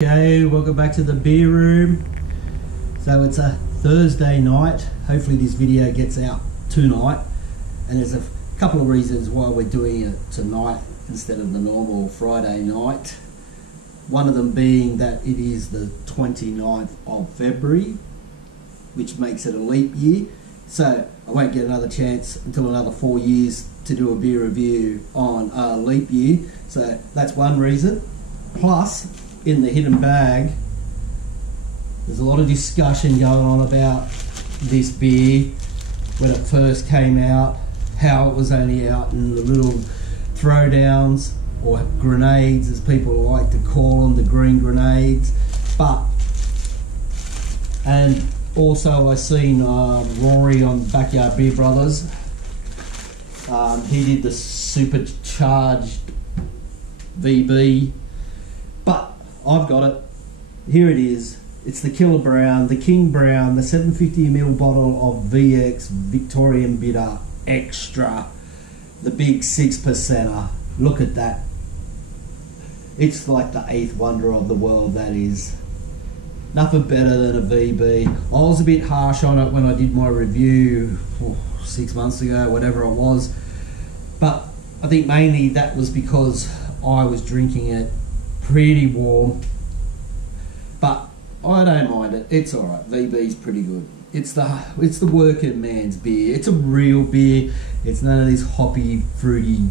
Okay, welcome back to the beer room. So it's a Thursday night. Hopefully this video gets out tonight, and there's a couple of reasons why we're doing it tonight instead of the normal Friday night. One of them being that it is the 29th of February, which makes it a leap year, so I won't get another chance until another 4 years to do a beer review on a leap year. So that's one reason. Plus, in the hidden bag, there's a lot of discussion going on about this beer when it first came out, how it was only out in the little throwdowns, or grenades as people like to call them, the green grenades. And also I seen Rory on Backyard Beer Brothers, he did the supercharged VB, but I've got it. Here it is. It's the Killer Brown, the King Brown, the 750ml bottle of VX Victorian Bitter Extra, the big 6%er. Look at that. It's like the 8th wonder of the world, that is. Nothing better than a VB. I was a bit harsh on it when I did my review 6 months ago, whatever it was. But I think mainly that was because I was drinking it pretty warm, but I don't mind it. It's alright. VB's pretty good. It's the working man's beer. It's a real beer. It's none of this hoppy, fruity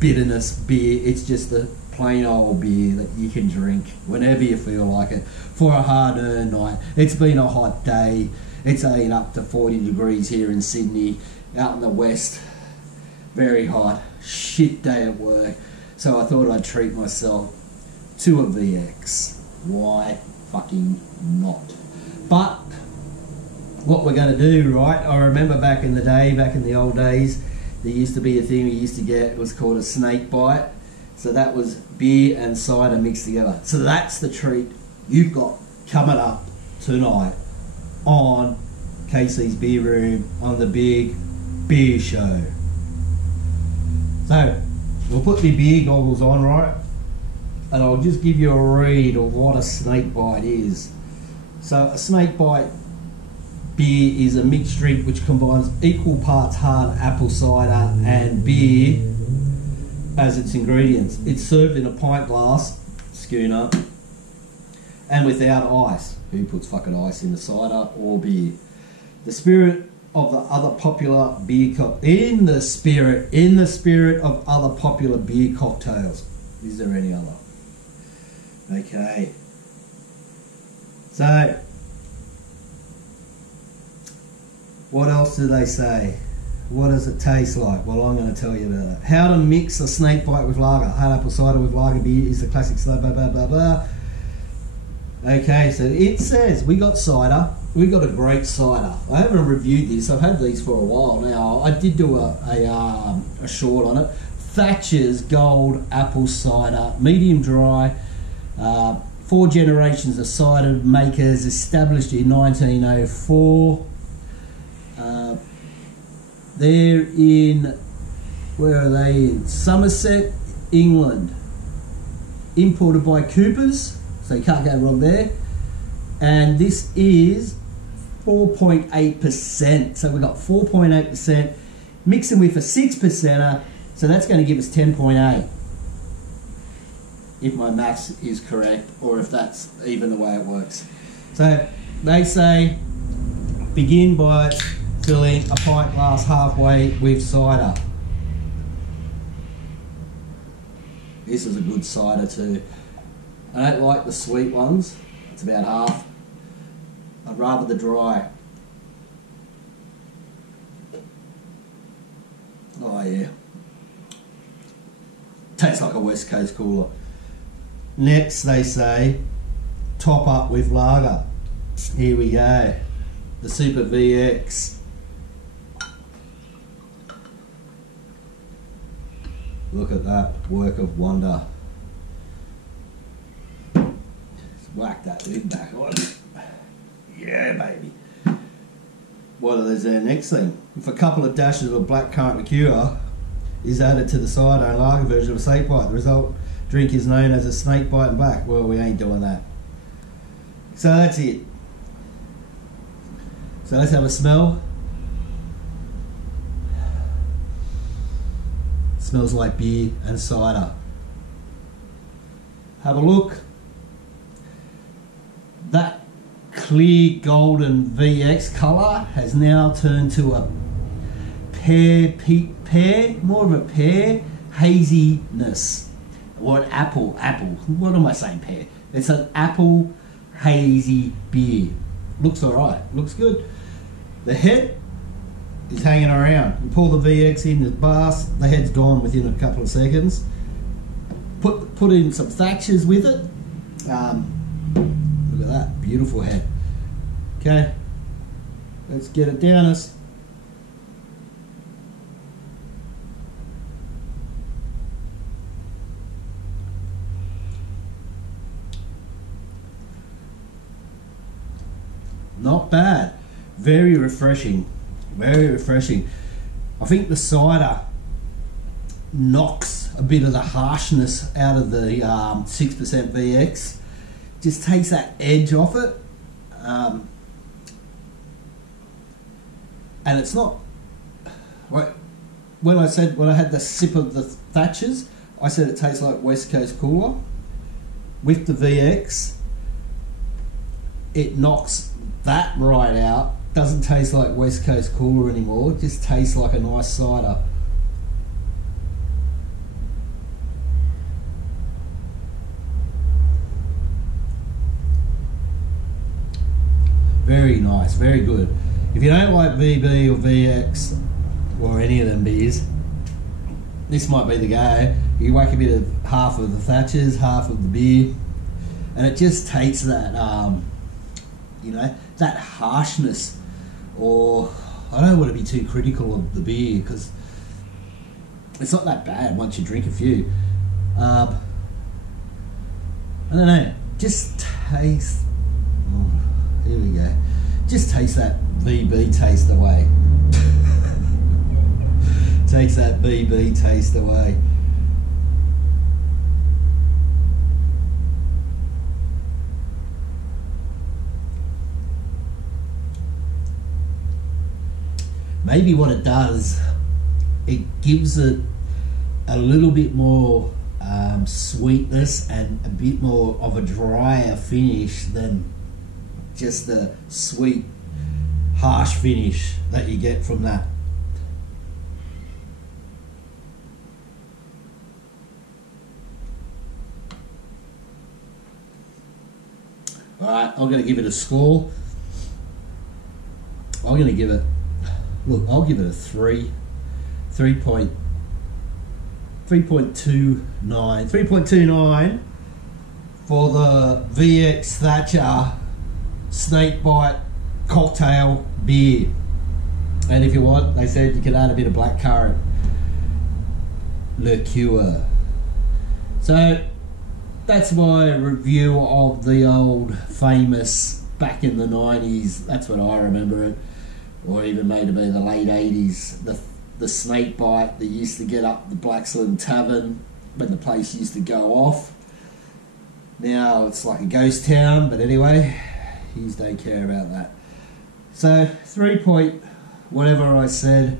bitterness beer. It's just the plain old beer that you can drink whenever you feel like it for a hard-earned night. It's been a hot day. It's been up to 40 degrees here in Sydney. Out in the west, very hot. Shit day at work. So I thought I'd treat myself to a VX. Why fucking not? But what we're going to do, right? I remember back in the day, back in the old days, there used to be a thing we used to get. It was called a SNAKEBITE. So that was beer and cider mixed together. So that's the treat you've got coming up tonight on Casey's Beer Room on the Big Beer Show. So we'll put the beer goggles on, right? And I'll just give you a read of what a snakebite is. So a snakebite beer is a mixed drink which combines equal parts hard apple cider and beer as its ingredients. It's served in a pint glass schooner and without ice. Who puts fucking ice in the cider or beer? The spirit of the other popular beer in the spirit of other popular beer cocktails. Is there any other? Okay. So what else do they say? What does it taste like? Well, I'm going to tell you about it. How to mix a snakebite with lager. Hard apple cider with lager beer is the classic style, blah blah blah blah. Okay, so it says we got cider. We got a great cider. I haven't reviewed this. I've had these for a while now. I did do a short on it. THATCHERS Gold Apple Cider, medium dry. 4 generations of cider makers, established in 1904. They're in, where are they? In Somerset, England. Imported by Coopers, so you can't go wrong there. And this is 4.8%. So we've got 4.8%, mixing with a 6%er, so that's going to give us 10.8. If my maths is correct, or if that's even the way it works. So they say begin by filling a pint glass halfway with cider. This is a good cider too. I don't like the sweet ones. It's about half. I'd rather the dry. Oh yeah. Tastes like a West Coast cooler. Next they say top up with lager. Here we go. The Super VX. Look at that work of wonder. Just whack that lid back on. Yeah, baby. What is the next thing? If a couple of dashes of black currant liqueur is added to the cider and lager version of a snakebite, the result drink is known as a snake bite and back. Well, we ain't doing that. So that's it. So let's have a smell. Smells like beer and cider. Have a look. That clear golden VX colour has now turned to a more of a pear haziness, or an apple. What am I saying? Pear. It's an apple hazy beer. Looks alright. Looks good. The head is hanging around. You pull the VX in the bass, the head's gone within a couple of seconds. Put in some THATCHERS with it. Look at that, beautiful head. Okay, let's get it down us. Not bad. Very refreshing. Very refreshing. I think the cider knocks a bit of the harshness out of the 6% VX. Just takes that edge off it. And it's not... When I had the sip of the THATCHERS, I said it tastes like West Coast Cooler. With the VX, it knocks that right out. Doesn't taste like West Coast Cooler anymore. It just tastes like a nice cider. Very nice, very good. If you don't like VB or VX or any of them beers, this might be the go. You whack a bit of half of the THATCHERS, half of the beer, and it just takes that, you know, that harshness. Or I don't want to be too critical of the beer because it's not that bad once you drink a few. I don't know. Just taste. Oh, here we go. Just taste that VB taste away. Takes that VB taste away. Maybe what it does, it gives it a little bit more sweetness and a bit more of a drier finish than just the sweet, harsh finish that you get from that. Alright, I'm going to give it a score. I'm going to give it, look, I'll give it a 3.29 for the VX Thatcher Snakebite cocktail beer. And if you want, they said you can add a bit of blackcurrant liqueur. So that's my review of the old famous, back in the 90s, that's what I remember it, or even maybe the late 80s, the snake bite that used to get up the Blacksland Tavern when the place used to go off. Now it's like a ghost town, but anyway, you don't care about that. So 3 point whatever I said,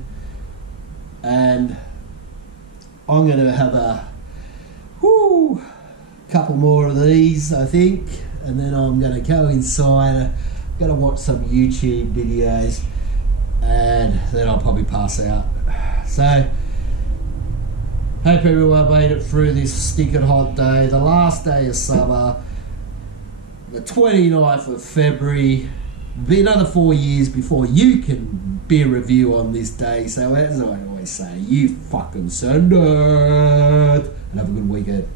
and I'm going to have a couple more of these, I think, and then I'm going to go inside. I'm going to watch some YouTube videos, and then I'll probably pass out. So hope everyone made it through this stinking hot day, the last day of summer, the 29th of February. It'll be another 4 years before you can beer review on this day. So as I always say, you fucking send it, and have a good weekend.